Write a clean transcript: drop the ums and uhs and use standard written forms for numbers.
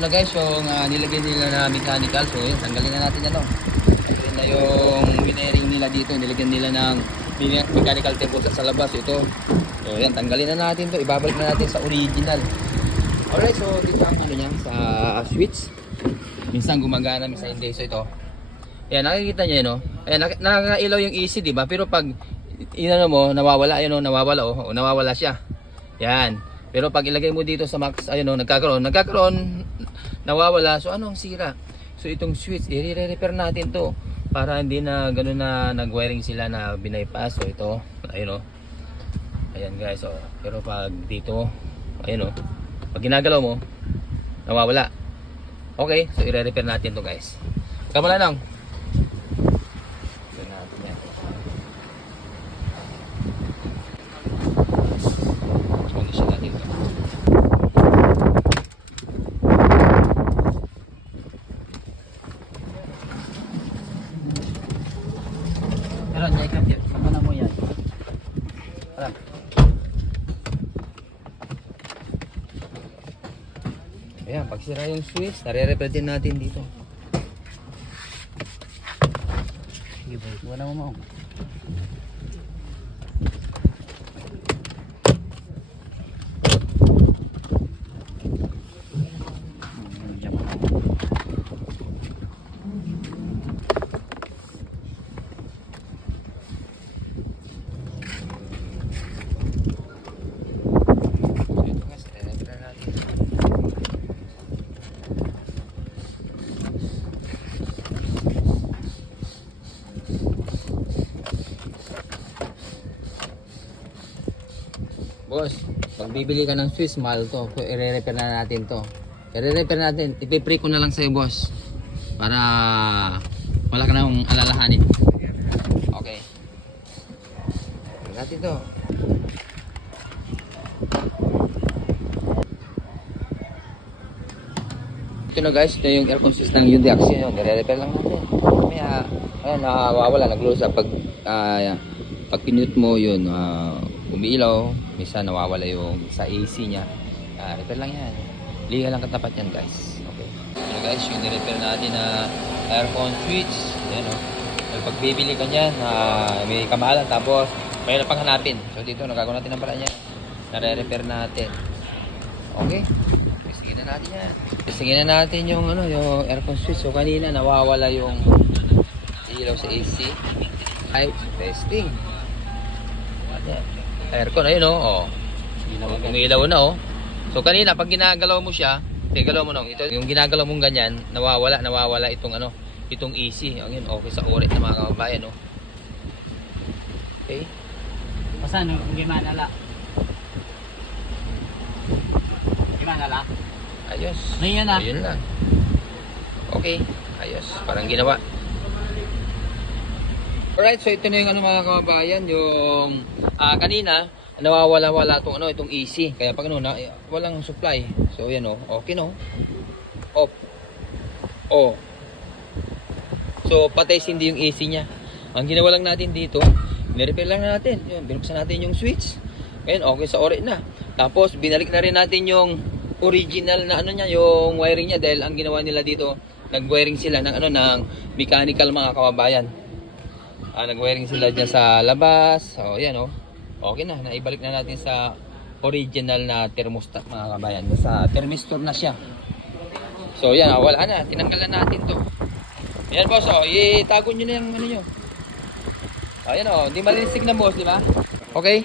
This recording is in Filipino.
Na guys, yung nilagay nila na mechanical, so yun, tanggalin na natin yan. Tanggalin na yung wiring nila dito, nilagyan nila ng mechanical tape sa labas ito. So yan, tanggalin na natin to, ibabalik na natin sa original. Alright, so dito ang ano niya, sa switch. Minsan gumagana, minsan hindi. So ito, yan, nakikita nyo yun, no? Ayan, nakakailaw yung AC, diba? Pero pag inano mo, nawawala, ayun, nawawala siya. Yan. Pero pag ilagay mo dito sa max, ayun, nagkakaroon, nawawala. So ano ang sira? So itong switch, i-repair natin to para hindi na gano'n na nag-wiring sila na binaypass. So ito, ayun, ayan guys, pero pag dito, ayun, pag ginagalaw mo, nawawala. Okay, so i-repair natin to guys. Kamala lang. Meron, Jacob, sama na mo yan. Alam. Ayan, pag sira yung switch, nare-repair din natin dito. Sige boy, wala mo mo. Boss, pag bibili ka ng Swiss, mahal to. So, i-repair na natin to. I-repair natin. Ipi-pre ko na lang sa'yo, boss. Para wala ka nang alalahanin. Okay. Natin to. Ito na guys, ito yung aircon system yung deaction yun. I-repair lang natin. Kaya, ayan, nawawala, nag-lose up. Pag pinute mo yun, umiilaw, minsan nawawala yung sa AC nya. Repair lang yan. Liga lang katapat yan guys. Okay. So guys, yung ni-repair natin na aircon switch. Ayan pag bibili ka nyan, may kamahalan tapos mayroon pang hanapin. So dito, nagagawa natin ang paraan yan. Nare-repair natin. Okay. Testingin na natin yan. Testingin na natin yung, yung aircon switch. So kanina nawawala yung ilaw sa AC. Ay, testing. Aircon, ayun umiilaw na So kanina pag ginagalaw mo siya, galaw mo ito, yung ginagalaw mong ganyan, nawawala itong itong AC. Ayun, okay sa oret ng mga kababayan, Okay. Basta gimana la? Gimana la? Ayos. Ayun na. Ayun lang. Okay, ayos. Parang ginawa. Alright, so ito na yung mga kababayan, yung kanina nawawala itong AC. Kaya pag walang supply. So yan okay off. So patay hindi yung AC niya. Ang ginawa lang natin dito, ni-repair lang natin. Yun, binuksan natin yung switch. Ngayon okay sa oret na. Tapos binalik na rin natin yung original na niya, yung wiring niya dahil ang ginawa nila dito, nag-wiring sila ng ng mechanical mga kababayan. Nag-wiring sila dyan sa labas. So yan okay na, naibalik na natin sa original na thermostat mga kabayan. Sa thermistor na siya. So yan, wala na, tinanggal na natin to. Yan boss, itago nyo na yung nyo. Ayan hindi malinisig na boss, di ba? Okay.